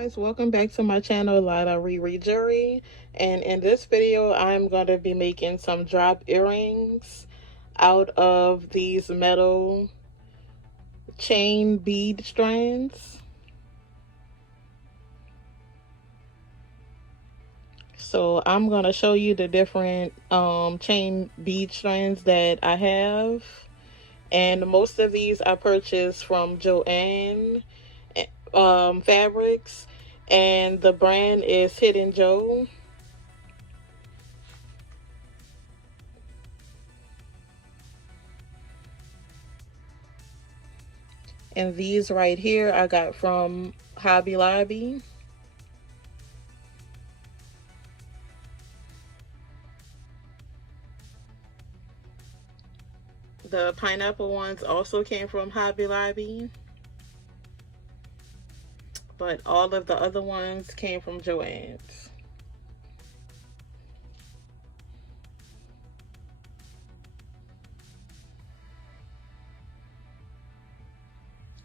Guys, welcome back to my channel, LaLaReaRea Jewelry, and in this video I'm going to be making some drop earrings out of these metal chain bead strands. So I'm going to show you the different chain bead strands that I have, and most of these I purchased from Joann Fabrics, and the brand is Hidden Joe. And these right here I got from Hobby Lobby. The pineapple ones also came from Hobby Lobby, but all of the other ones came from Joann's.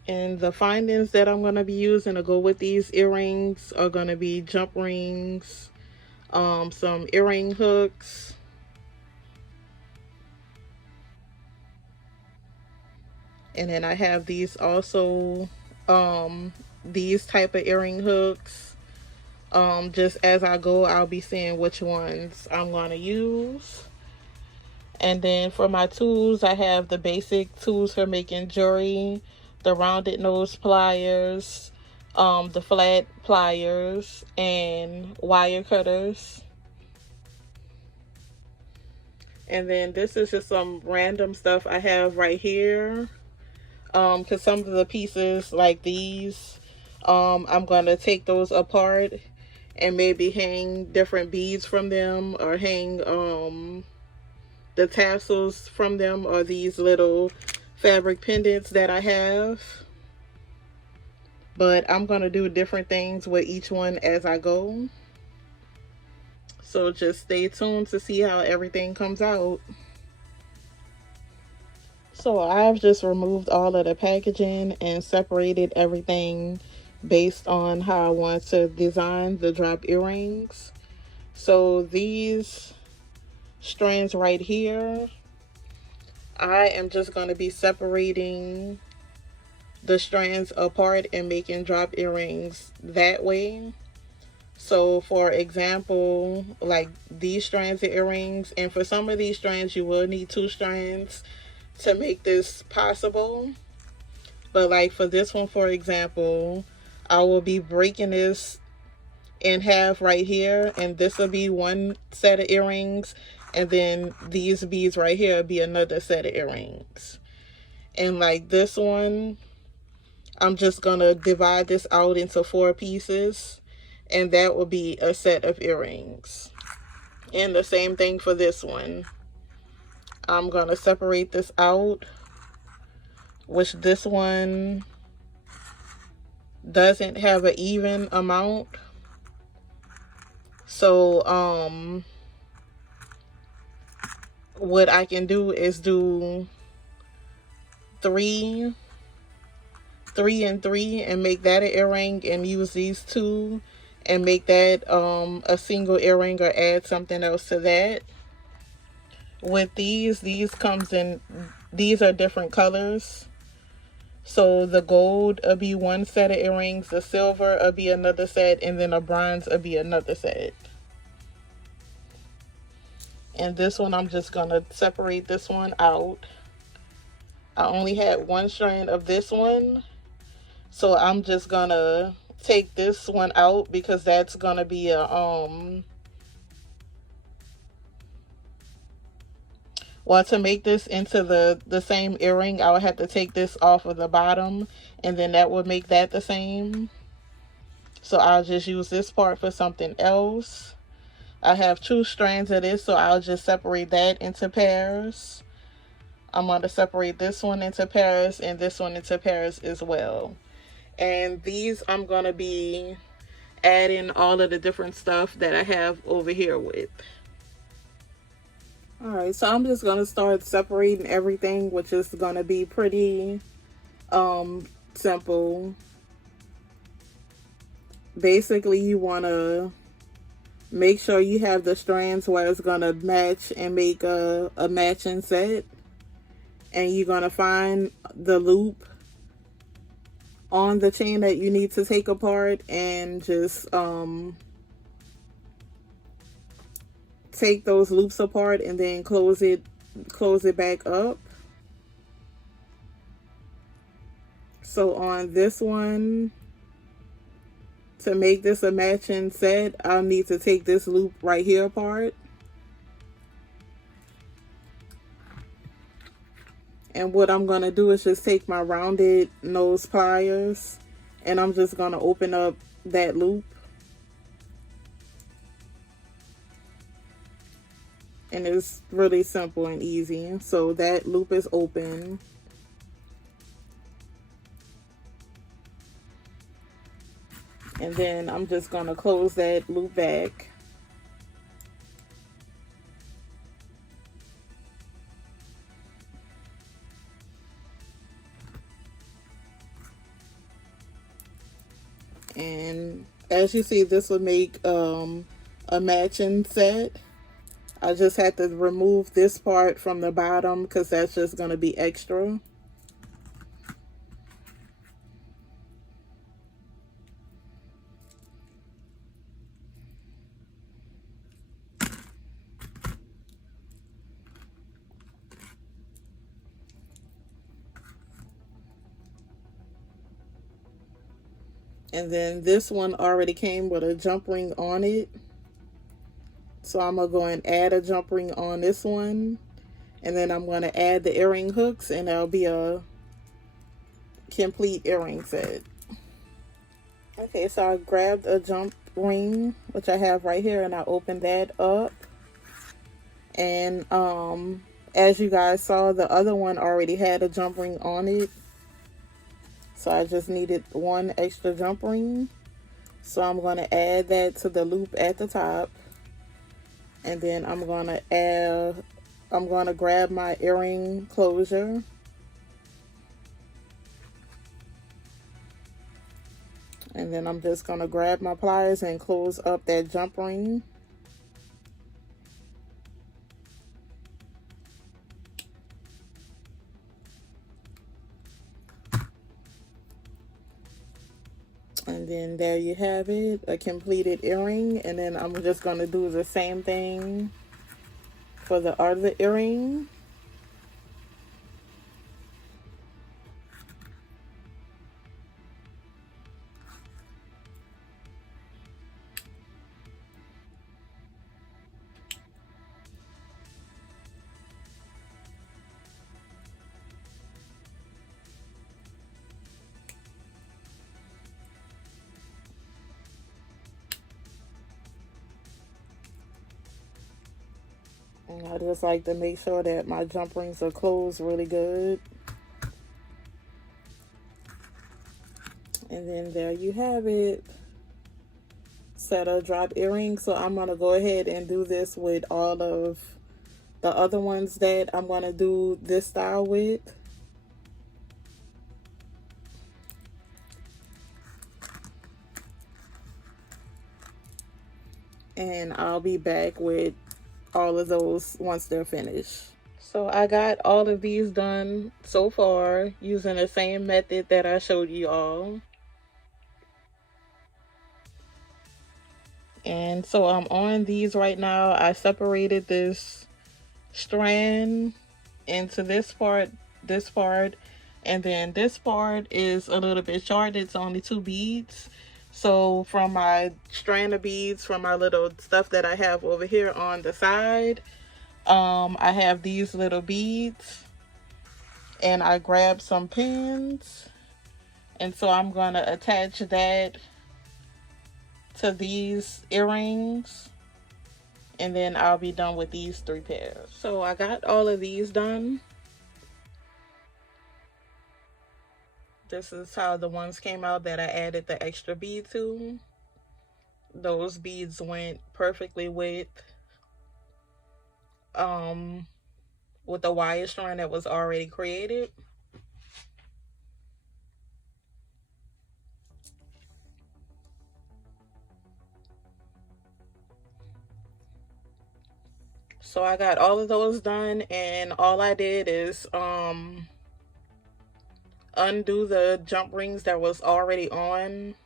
And the findings that I'm going to be using to go with these earrings are going to be jump rings, some earring hooks, and then I have these also, these type of earring hooks. Just as I go, I'll be seeing which ones I'm going to use. And then for my tools, I have the basic tools for making jewelry, the rounded nose pliers, the flat pliers, and wire cutters. And then this is just some random stuff I have right here. Because some of the pieces like these, I'm going to take those apart and maybe hang different beads from them, or hang the tassels from them, or these little fabric pendants that I have. But I'm going to do different things with each one as I go. So just stay tuned to see how everything comes out. So I've just removed all of the packaging and separated everything based on how I want to design the drop earrings. So these strands right here, I am just going to be separating the strands apart and making drop earrings that way. So for example, like these strands of earrings, and for some of these strands you will need 2 strands to make this possible. But like for this one, for example, I will be breaking this in half right here, and this will be one set of earrings, and then these beads right here will be another set of earrings. And like this one, I'm just gonna divide this out into 4 pieces, and that will be a set of earrings. And the same thing for this one. I'm gonna separate this out, which this one doesn't have an even amount. So what I can do is do 3 and 3 and make that an earring, and use these 2 and make that a single earring, or add something else to that. With these comes in, these are different colors. So the gold will be one set of earrings, the silver will be another set, and then a bronze will be another set. And this one, I'm just gonna separate this one out. I only had 1 strand of this one, so I'm just gonna take this one out, because that's gonna be a well, to make this into the same earring, I would have to take this off of the bottom, and then that would make that the same. So I'll just use this part for something else. I have 2 strands of this, so I'll just separate that into pairs. I'm going to separate this one into pairs and this one into pairs as well. And these I'm going to be adding all of the different stuff that I have over here with. Alright, so I'm just going to start separating everything, which is going to be pretty simple. basically you want to make sure you have the strands where it's going to match and make a matching set. And you're going to find the loop on the chain that you need to take apart and just take those loops apart and then close it back up. So on this one, to make this a matching set, I'll need to take this loop right here apart. And what I'm going to do is just take my rounded nose pliers and I'm just going to open up that loop. And it's really simple and easy. So that loop is open. And then I'm just going to close that loop back. And as you see, this will make a matching set. I just had to remove this part from the bottom because that's just going to be extra. And then this one already came with a jump ring on it. So I'm going to go and add a jump ring on this one. And then I'm going to add the earring hooks and that'll be a complete earring set. Okay, so I grabbed a jump ring, which I have right here, and I opened that up. And as you guys saw, the other one already had a jump ring on it. So I just needed one extra jump ring. So I'm going to add that to the loop at the top. And then I'm going to grab my earring closure. And then I'm just going to grab my pliers and close up that jump ring. And then there you have it, a completed earring. And then I'm just going to do the same thing for the other earring. And I just like to make sure that my jump rings are closed really good. And then there you have it, set of drop earrings. So I'm going to go ahead and do this with all of the other ones that I'm going to do this style with. And I'll be back with all of those once they're finished. So I got all of these done so far using the same method that I showed you all. And so I'm on these right now. I separated this strand into this part, and then this part is a little bit short. It's only 2 beads. So from my strand of beads, from my little stuff that I have over here on the side, I have these little beads, and I grabbed some pins, and so I'm gonna attach that to these earrings, and then I'll be done with these 3 pairs. So I got all of these done. This is how the ones came out that I added the extra bead to. Those beads went perfectly with the wire strand that was already created. So I got all of those done, and all I did is undo the jump rings that was already on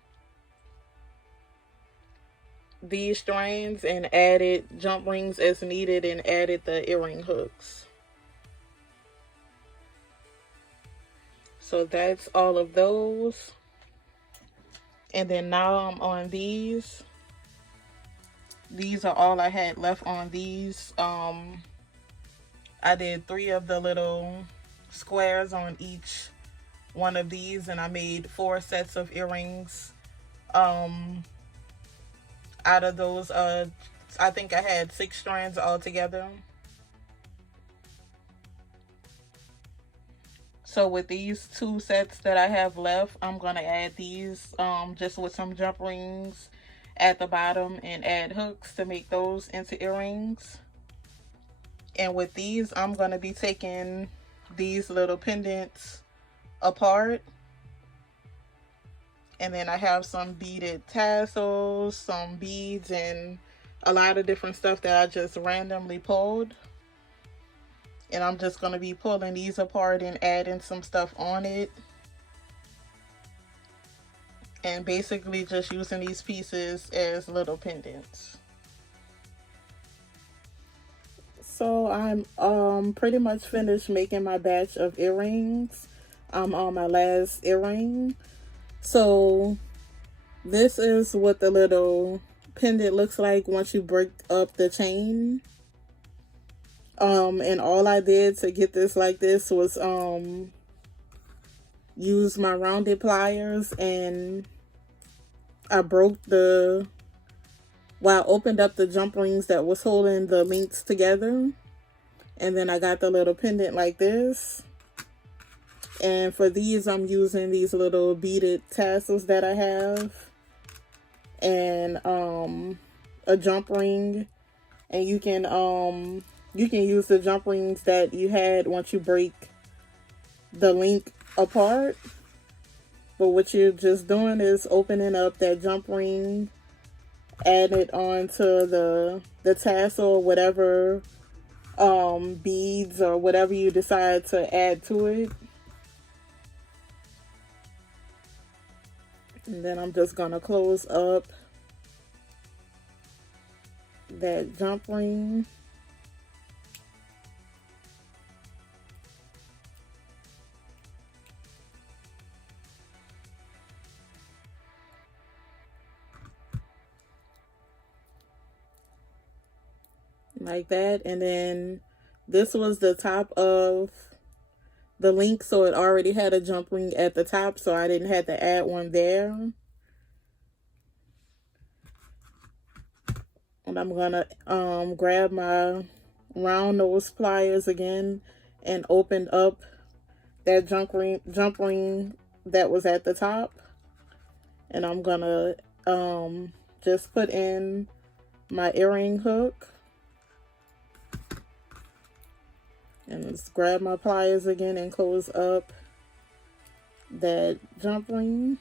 these strands and added jump rings as needed and added the earring hooks. So that's all of those. And then now I'm on these. These are all I had left on these. I did 3 of the little squares on each one of these, and I made 4 sets of earrings out of those. I think I had 6 strands altogether. So with these 2 sets that I have left, I'm gonna add these just with some jump rings at the bottom and add hooks to make those into earrings. And with these, I'm gonna be taking these little pendants apart, and then I have some beaded tassels, some beads, and a lot of different stuff that I just randomly pulled. And I'm just going to be pulling these apart and adding some stuff on it, and basically just using these pieces as little pendants. So I'm pretty much finished making my batch of earrings. I'm on my last earring. So this is what the little pendant looks like once you break up the chain. And all I did to get this like this was use my rounded pliers, and I opened up the jump rings that was holding the links together, and then I got the little pendant like this. And for these, I'm using these little beaded tassels that I have, and a jump ring. And you can use the jump rings that you had once you break the link apart. But what you're just doing is opening up that jump ring, adding it onto the tassel or whatever beads or whatever you decide to add to it. And then I'm just gonna close up that jump ring. Like that. And then this was the top of the link, so it already had a jump ring at the top, so I didn't have to add one there. And I'm gonna grab my round nose pliers again and open up that jump ring that was at the top, and I'm gonna just put in my earring hook, and just grab my pliers again and close up that jump ring.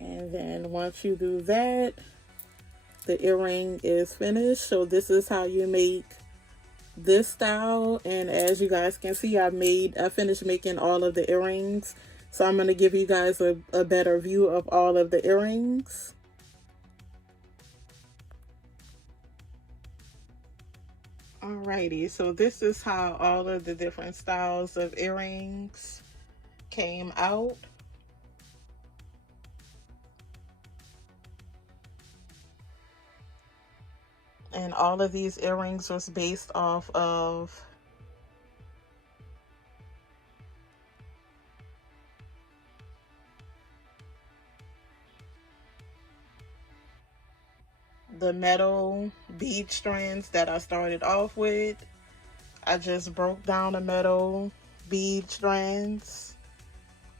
And then once you do that, the earring is finished. So this is how you make this style. And as you guys can see, I finished making all of the earrings. So I'm going to give you guys a better view of all of the earrings. Alrighty, so this is how all of the different styles of earrings came out. And all of these earrings was based off of the metal bead strands that I started off with. I just broke down the metal bead strands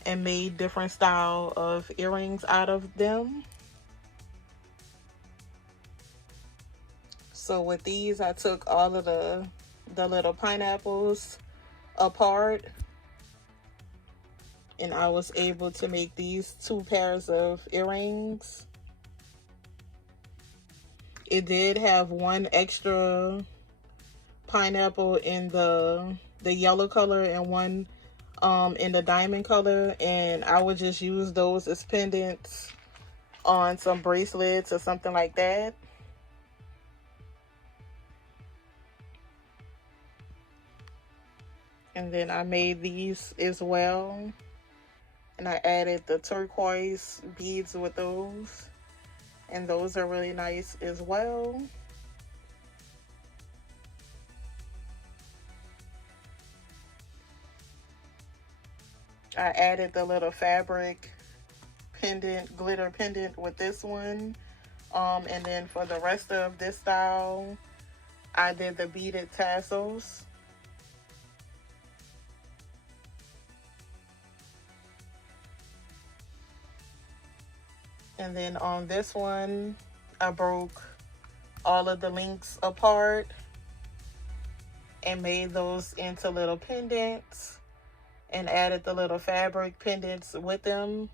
and made different style of earrings out of them. So with these, I took all of the little pineapples apart, and I was able to make these 2 pairs of earrings. It did have one extra pineapple in the yellow color and one in the diamond color, and I would just use those as pendants on some bracelets or something like that. And then I made these as well, and I added the turquoise beads with those, and those are really nice as well. I added the little fabric pendant, glitter pendant with this one. And then for the rest of this style, I did the beaded tassels. And then on this one, I broke all of the links apart and made those into little pendants and added the little fabric pendants with them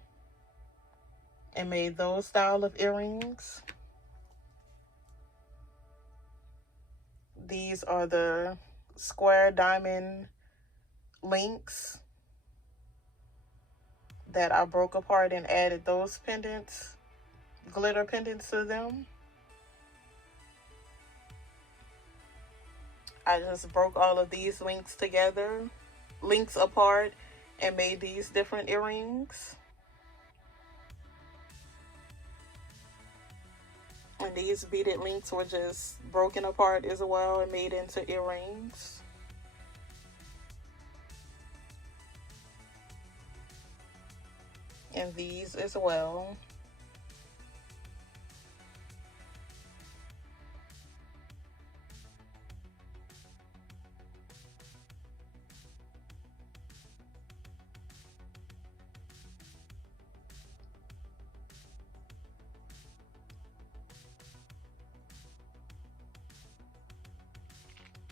and made those style of earrings. These are the square diamond links that I broke apart and added those pendants, glitter pendants to them. I just broke all of these links apart, and made these different earrings. And these beaded links were just broken apart as well and made into earrings. And these as well.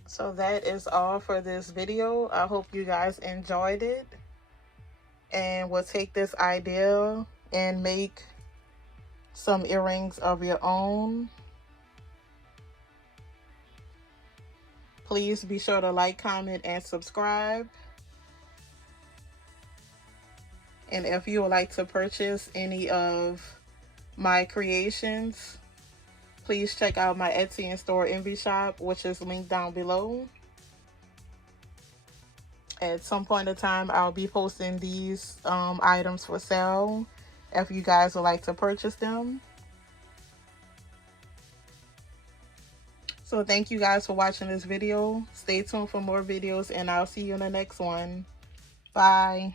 So that is all for this video. I hope you guys enjoyed it and will take this idea and make some earrings of your own. Please be sure to like, comment, and subscribe. And if you would like to purchase any of my creations, please check out my Etsy and store Envy shop, which is linked down below. At some point in time, I'll be posting these items for sale if you guys would like to purchase them. So thank you guys for watching this video. Stay tuned for more videos, and I'll see you in the next one. Bye.